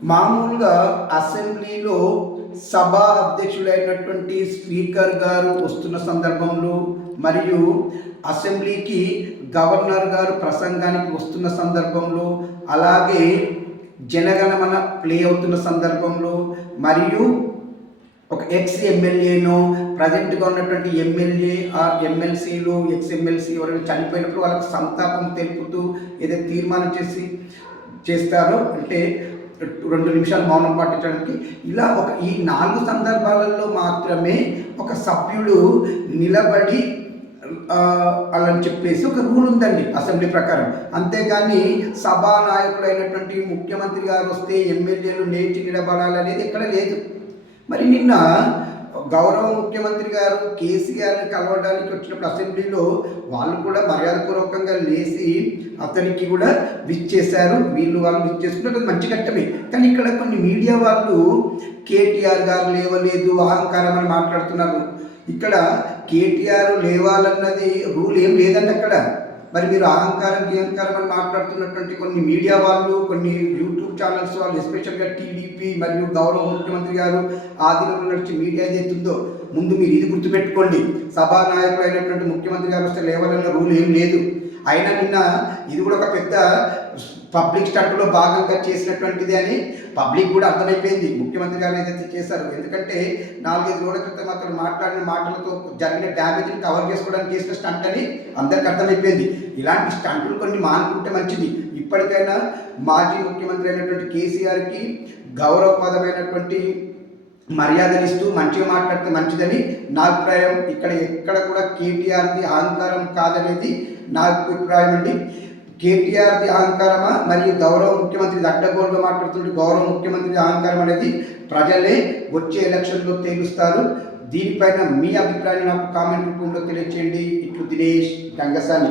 మామూలుగా అసెంబ్లీలో సభా అధ్యక్షులైనటువంటి స్పీకర్ గారు వస్తున్న సందర్భంలో మరియు అసెంబ్లీకి గవర్నర్ గారు ప్రసంగానికి వస్తున్న సందర్భంలో అలాగే జనగణమన ప్లే అవుతున్న సందర్భంలో మరియు ఒక ఎక్స్ ఎమ్మెల్యేనో ప్రజెంట్గా ఉన్నటువంటి ఎమ్మెల్యే ఆర్ ఎమ్మెల్సీలు ఎక్స్ ఎమ్మెల్సీ ఎవరైనా చనిపోయినప్పుడు వాళ్ళకి సంతాపం తెలుపుతూ ఏదైతే తీర్మానం చేస్తారో అంటే 2 నిమిషాలు మౌనం పాటించడానికి ఇలా ఈ 4 సందర్భాలలో మాత్రమే ఒక సభ్యుడు నిలబడి అని చెప్పేసి ఒక రూల్ ఉందండి అసెంబ్లీ ప్రకారం. అంతేగాని సభానాయకుడైనటువంటి ముఖ్యమంత్రి గారు వస్తే ఎమ్మెల్యేలు లేచి నిలబడాలనేది ఎక్కడ లేదు. మరి నిన్న గౌరవ ముఖ్యమంత్రి గారు కేసీఆర్ని కలవడానికి వచ్చినప్పుడు అసెంబ్లీలో వాళ్ళు కూడా మర్యాదపూర్వకంగా లేచి అతనికి కూడా విచ్ చేశారు. వాళ్ళు విచ్ చేసుకుంటే మంచి ఘట్టమే. కానీ ఇక్కడ కొన్ని మీడియా వాళ్ళు కేటీఆర్ గారు లేవలేదు, అహంకారం అని మాట్లాడుతున్నారు. ఇక్కడ కేటీఆర్ లేవాలన్నది రూల్ ఏం లేదండి అక్కడ. మరి మీరు అహంకారం అని మాట్లాడుతున్నటువంటి కొన్ని మీడియా వాళ్ళు, కొన్ని యూట్యూబ్ ఛానల్స్ వాళ్ళు, ఎస్పెషల్గా టీడీపీ మరియు గౌరవ ముఖ్యమంత్రి గారు ఆధీనంలో నడిచే మీడియా ఏదైతుందో ముందు మీరు ఇది గుర్తుపెట్టుకోండి. సభానాయకుడు అయినటువంటి ముఖ్యమంత్రి గారు వస్తే లేవాలన్న రూల్ ఏం లేదు. అయినా నిన్న ఇది కూడా ఒక పెద్ద పబ్లిక్ స్టంట్లో భాగంగా చేసినటువంటిది అని పబ్లిక్ కూడా అర్థమైపోయింది. ముఖ్యమంత్రి గారు ఏదైతే చేశారు, ఎందుకంటే 4-5 రోజుల క్రితం అతను మాట్లాడిన మాటలతో జరిగిన డ్యామేజ్ని కవర్ చేసుకోవడానికి చేసిన స్టంట్ అని అందరికి అర్థమైపోయింది. ఇలాంటి స్టంట్లు కొన్ని మానుకుంటే మంచిది. ఇప్పటికైనా మాజీ ముఖ్యమంత్రి అయినటువంటి కేసీఆర్కి గౌరవప్రదమైనటువంటి మర్యాదనిస్తూ మంచిగా మాట్లాడితే మంచిదని నా అభిప్రాయం. ఎక్కడ కూడా కేటీఆర్ది అహంకారం కాదనేది నా అభిప్రాయం అండి. కేటీఆర్ది అహంకారమా మరియు గౌరవ ముఖ్యమంత్రి అడ్డగోలుగా మాట్లాడుతుంటే గౌరవ ముఖ్యమంత్రి అహంకారం అనేది ప్రజలే వచ్చే ఎలక్షన్లో తేలుస్తారు. దీనిపైన మీ అభిప్రాయాన్ని నాకు కామెంట్ రూపంలో తెలియచేయండి. ఇట్లు దినేష్ గంగసాని.